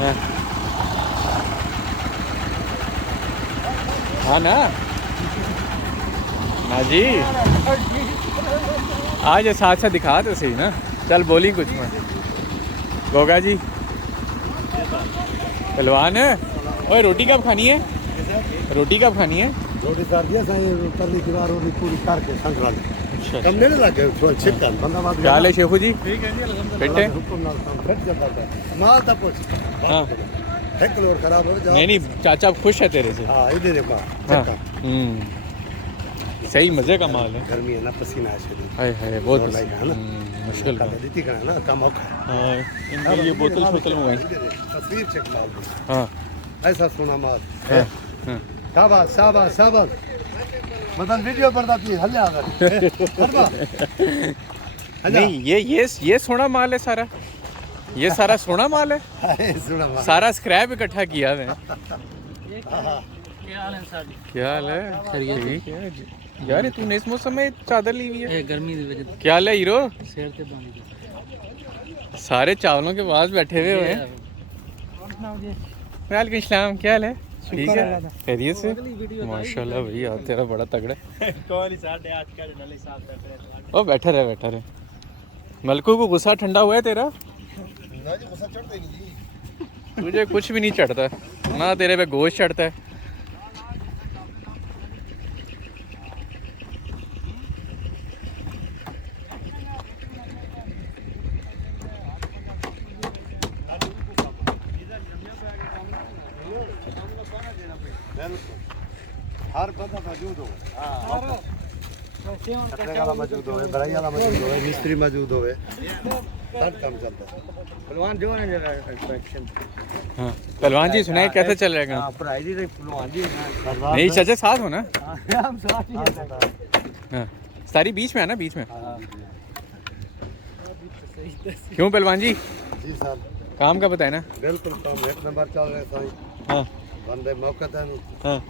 हाँ हाँ ना ना जी, आज साथ साथ दिखा तो सही ना। चल बोली कुछ मैं। गोगा जी पहलवान है। ओए रोटी कब खानी है? रोटी कब खानी है? रोटी कर दिया सही परली दीवार और पूरी करके संक्रांत अच्छा कम नहीं लगे थोड़ा छिटका बंदा बात क्या हाल है शेखू जी? ठीक है जी अल्हम्दुलिल्लाह फिट है? हुक्म नाल काम फिट जाता है माल ता पूछ हाँ एक किलो और खराब हो जाए नहीं नहीं, चाचा खुश है तेरे से। हां इधर देखो हाँ सही मज़े का माल है। गर्मी है ना पसीना है हाय हाय बहुत जोर लगा है ना मुश्किल का का। देती का ना काम औखा है हाँ इनके लिए बोतल शोतल मंगाई। तस्वीर चेक माल दी। हाँ ऐसा सोना माल हाँ हाँ शाबाश शाबाश शाबाश मतलब वीडियो पर दाती हल्ले आ गए नहीं ये सोना माल है सारा, ये सारा सोना माल है। सुना माल सारा स्क्रैप इकट्ठा किया है। क्या हाल है सर? क्या हाल है? ठीक है यार, तूने इस मौसम में चादर ली हुई है? ये गर्मी की वजह क्या हाल है हीरो? से शेर के पानी सारे चावलों के पास बैठे हुए हैं। वालेकुम सलाम, क्या हाल है? ठीक है खैरियत से? माशाल्लाह भाई यार तेरा बड़ा तगड़ा है। ओ बैठा रहे मलकू को गुस्सा ठंडा हुआ है तेरा? तुझे कुछ भी नहीं चढ़ता ना, तेरे पे गोश्त चढ़ता है। हर बंदा मौजूद हो खतरे वाला मौजूद हो बड़ाई वाला मौजूद हो मिस्त्री मौजूद हो सब काम चलता है पहलवान जो है जरा एक्शन हाँ पहलवान जी सुनाए कैसे चल रहा है काम? पढ़ाई दी पहलवान जी नहीं चाचा साथ हो ना। हम साथ ही हाँ सारी बीच में है ना, बीच में। क्यों पहलवान जी जी साहब काम का बताए ना। बिल्कुल काम एक नंबर चल रहे साईं हाँ बंदे मौका था हाँ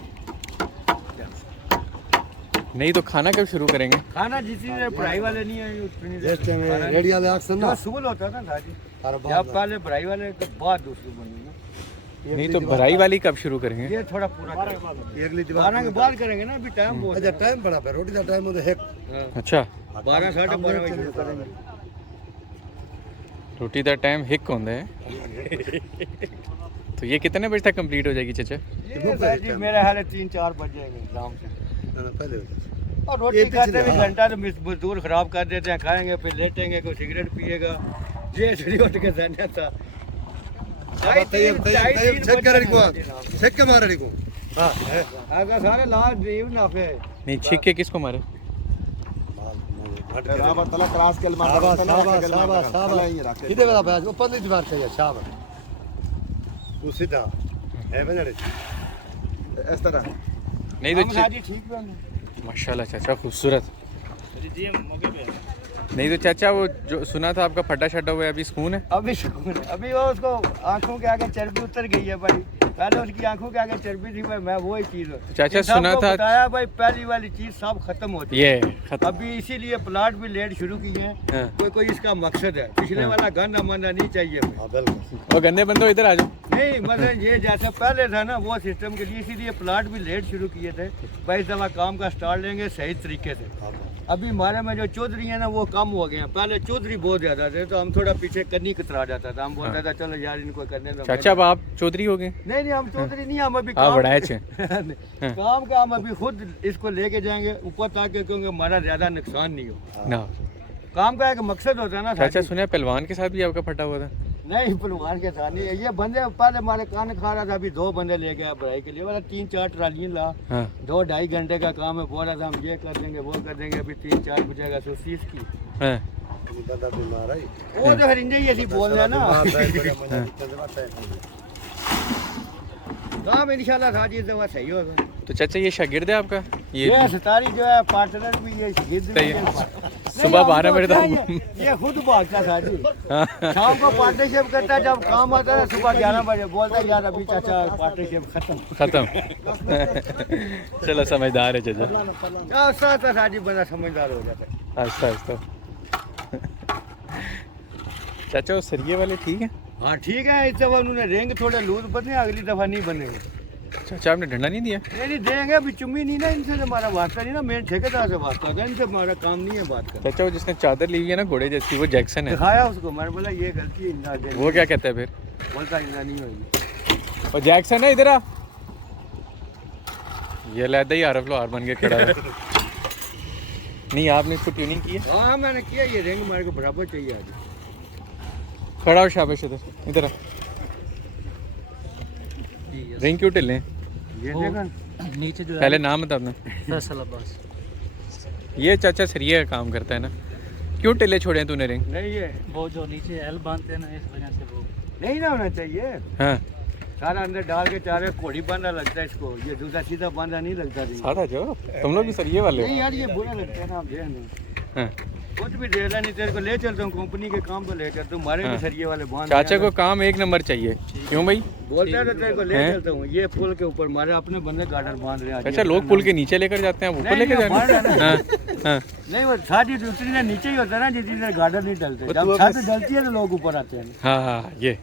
नहीं तो खाना कब शुरू करेंगे? खाना जिस दिन पढ़ाई वाले नहीं है जैसे में रेडियो वाले एक्शन ना सुबह होता था साजी हर जब बार पहले पढ़ाई वाले के बाद दूसरी बनी नहीं तो भराई वाली कब शुरू करेंगे? ये थोड़ा पूरा करेंगे अगली दीवार 12 के बाद करेंगे ना, अभी टाइम बहुत अच्छा टाइम बड़ा है रोटी का टाइम होता है अच्छा 12 साढ़े 12 बजे शुरू करेंगे। रोटी का टाइम हिक होता है। तो ये कितने बजे तक कंप्लीट हो जाएगी चाचा? ये साजी मेरे हाल 3-4 बज जाएंगे आराम से। पहले और रोटी खाते भी घंटा तो मजदूर खराब कर देते हैं, खाएंगे फिर लेटेंगे, कोई सिगरेट पिएगा, ये छुरी उठ के जाना था। चेक कर को चेक के मारे को हां अगर सारे लाज ड्रीव ना पे नहीं छिक के किसको मारे? बराबर तला क्रॉस के मार शाबाश इधर वाला बैच ऊपर नहीं दीवार चाहिए शाबाश तू सीधा है बजड़े इस तरह नहीं तो साजी ठीक है माशाल्लाह चाचा खूबसूरत। जी मौके पे नहीं तो चाचा वो जो सुना था आपका फटा शटा हुआ है, अभी सुकून है? अभी सुकून है। अभी वो उसको आंखों के आगे चर्बी उतर गई है भाई, पहले उसकी आंखों के आगे चर्बी थी भाई, मैं वही चीज चाचा सुना था बताया भाई पहली वाली चीज सब खत्म हो चुकी ये है। खत्म। अभी इसीलिए प्लाट भी लेट शुरू किए हैं। हाँ। कोई इसका मकसद है, पिछले वाला गंदा मंदा नहीं चाहिए भाई। हां बिल्कुल और गंदे बंदो इधर आ जाओ। नहीं मतलब ये जैसे पहले था ना वो सिस्टम के लिए, इसीलिए प्लाट भी लेट शुरू किए थे भाई, इस दफा काम का स्टार्ट लेंगे सही तरीके से। अभी हमारे में जो चौधरी है ना वो कम हो गए हैं, पहले चौधरी बहुत ज्यादा थे तो हम थोड़ा पीछे कन्नी कतरा जाता था, हम बोलता था चलो यार इनको करने दो। चाचा अब आप चौधरी हो गए? नहीं नहीं हम चौधरी नहीं, हम अभी हाँ बड़ा है काम का हम अभी खुद इसको लेके जाएंगे ऊपर ताकि क्योंकि हमारा ज्यादा नुकसान नहीं हो। ना काम का एक मकसद होता है ना चाचा साथी। सुना पहलवान के साथ भी आपका फटा हुआ था? नहीं पहलवान के साथ नहीं है, ये बंदे पहले हमारे कान खा रहा था, अभी 2 बंदे ले गया बढ़ाई के लिए, वाला 3-4 ट्रालियाँ ला, हाँ 2-2.5 घंटे का काम है, बोल रहा था हम ये कर देंगे वो कर देंगे, अभी 3-4 बजेगा तो 30 की हाँ बंदा बीमार है वो जो हरिंदे ही ऐसी बोल रहे हैं ना। काम इंशाल्लाह था जी दवा सही होगा। तो चाचा ये शागिर्द है आपका? ये सतारी जो है पार्टनर भी ये शहीद भी है। सुबह 12 बजे तक ये खुद भागता था जी, हाँ। शाम को पार्टनरशिप करता है, जब काम आता है सुबह 11 बजे बोलता है यार अभी चाचा पार्टनरशिप खत्म। चलो समझदार है चाचा, आस्ता आस्ता साजी बंदा समझदार हो जाता है। आस्ता आस्ता। चाचा वो सरिये वाले ठीक है? हाँ ठीक है, इस दफा उन्होंने रिंग थोड़े लूज बने, अगली दफा नहीं बनेंगे। चाचा आपने डंडा नहीं दिया? नहीं देंगे, अभी चुम्मी नहीं ना इनसे, हमारा वास्ता नहीं ना, मेन ठेकेदार से वास्ता है, इनसे हमारा काम नहीं है बात करना। चाचा वो जिसने चादर ली हुई है ना घोड़े जैसी, वो जैक्सन है। दिखाया उसको, मैंने बोला ये गलती है इंदा दे। वो क्या कहता है फिर? बोलता इंदा नहीं होगी। और जैक्सन है इधर आ। ये लहदा ही आरफ लो हार बन के खड़ा है। नहीं आपने इसको ट्यूनिंग की है? हाँ मैंने किया, ये रिंग हमारे को बराबर चाहिए आज। खड़ा हो शाबाश, इधर आ। रिंग क्यों टिले? ये देखा नीचे जो पहले नाम बता अपना। फैसल अब्बास। ये चाचा सरिया का काम करता है ना, क्यों टिले छोड़े हैं तूने रिंग? नहीं ये वो जो नीचे एल बांधते हैं ना, इस वजह से वो नहीं ना होना चाहिए, हाँ सारा अंदर डाल के चारे घोड़ी बांधा लगता है इसको, ये दूसरा सीधा बांधा नहीं लगता रिंग। सादा जो तुम लोग भी सरिये वाले नहीं हो। यार ये बुरा लगता है ना, आप देख नहीं हाँ। कुछ भी दे रहा नहीं, तेरे को ले चलता हूँ कंपनी के काम पे ले चलता हूँ, हमारे भी सरिये वाले बांध चाचा को काम एक नंबर चाहिए, क्यों भाई? बोलता है तो तेरे को ले चलता हूँ, ये पुल के ऊपर हमारे अपने बंदे गार्डर बांध रहे हैं। अच्छा लोग पुल के नीचे लेकर जाते हैं, ऊपर नहीं, लेकर नहीं, जाते हैं? हाँ हाँ। नहीं वो सारी दूसरी ने नीचे ही होता है ना, जितनी गार्डर नहीं डलते, जब छत डलती है तो लोग ऊपर आते हैं। हाँ हाँ ये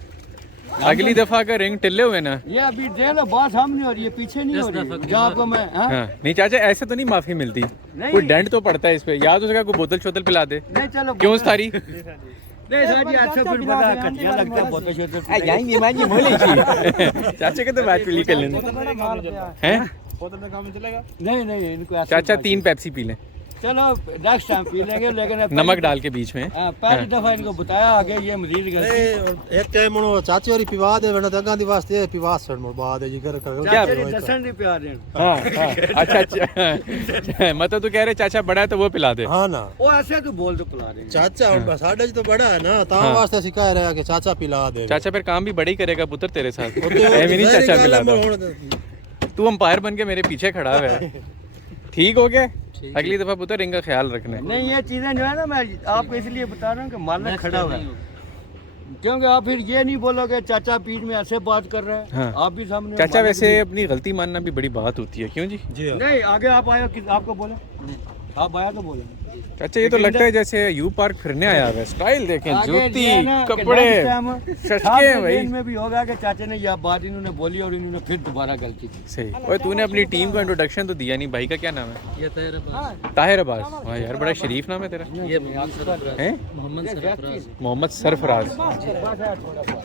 अगली दफा का रिंग टिल्ले हुए ना। ये अभी देख लो, बात सामने हो रही है, पीछे नहीं हो रही है। जो आपको मैं हाँ? हाँ नहीं चाचा ऐसे तो नहीं माफी मिलती, कोई डेंट तो पड़ता है इस पे, याद हो सका कोई बोतल शोतल पिला दे। नहीं चलो क्यों सारी? नहीं साजी अच्छा फिर बता कटिया लगता है बहुत शोर चाचा के तो बात पीली कर लेंगे हैं। नहीं नहीं इनको ऐसे चाचा बात- 3 पेप्सी पी लें, चलो नेक्स्ट टाइम पी लेंगे, लेकिन अब नमक डाल के बीच में। हाँ, पहली दफा इनको बताया आगे ये मजीद गलती एक टाइम मुनो चाची वाली पिवा दे वरना दगा दी वास्ते पिवा सड़ मुड़ बाद है जी कर क्या चाचे ने दसन नहीं प्यार देन। हाँ हाँ अच्छा अच्छा मतलब तू कह रहे चाचा बड़ा है तो वो पिला दे। हाँ ना वो ऐसे तो बोल तो पिला देंगे। चाचा हुन साडे तो बड़ा है ना, ता वास्ते सिखा रहा कि चाचा पिला दे। चाचा फिर काम भी बड़ा ही करेगा पुत्र तेरे साथ, वो तो ऐਵੇਂ नहीं चाचा ज़ाहिर गल है, पिलाता। तू अंपायर बन के मेरे पीछे खड़ा हुआ है, ठीक हो गया? अगली दफा पुत्र रिंग का ख्याल रखना है। नहीं ये चीजें जो है ना, मैं आपको इसलिए बता रहा हूँ कि मालक खड़ा हुआ है, क्योंकि आप फिर ये नहीं बोलोगे चाचा पीठ में ऐसे बात कर रहे हैं। हाँ। आप भी सामने चाचा मालिक वैसे अपनी गलती मानना भी बड़ी बात होती है, क्यों जी? जी हाँ। नहीं आगे आप आया आपको बोले, आप आया तो बोले। चाचा ये तो लगता है जैसे यू पार्क फिरने आया हुआ है, स्टाइल देखें, आगे जूती ये है ना कि कपड़े next time सस्ते सामने हैं भाई। ट्रेन में भी होगा कि चाचा ने यह बात इन्होंने बोली और इन्होंने फिर दोबारा गलती की। सही। ओए तूने अपनी टीम को इंट्रोडक्शन तो दिया नहीं, भाई का क्या नाम है? ये तैर अब्बास। ताहिर अब्बास। वाह यार बड़ा शरीफ नाम है तेरा। ये मोहम्मद सरफराज। हैं? मोहम्मद सरफराज। मोहम्मद सरफराज।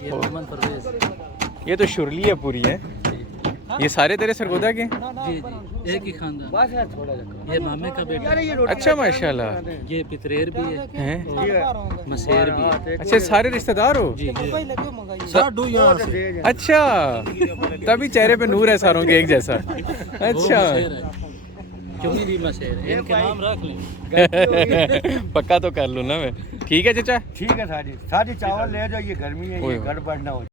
ये मोहम्मद परवेज। ये तो शुरली है पूरी है। ये सारे तेरे सरगोदा के? जी जी एक ही खानदान। बस है थोड़ा सा। ये मामे का बेटा। यार ये रोटी अच्छा माशाल्लाह। ये पितरेर भी है हैं? और मसेर भी है। अच्छा सारे रिश्तेदार हो? जी जी। साडू यहाँ से अच्छा तभी चेहरे पे नूर है सारों के एक जैसा। वो अच्छा मसेर है। चुनी भी मसेर है। इनके नाम रख लें। पक्का तो कर लूँ ना मैं। ठीक है चाचा। ठीक है साजी साजी चावल ले जाओ, ये गर्मी है, ओए ये ओए। गड़बड़ ना हो।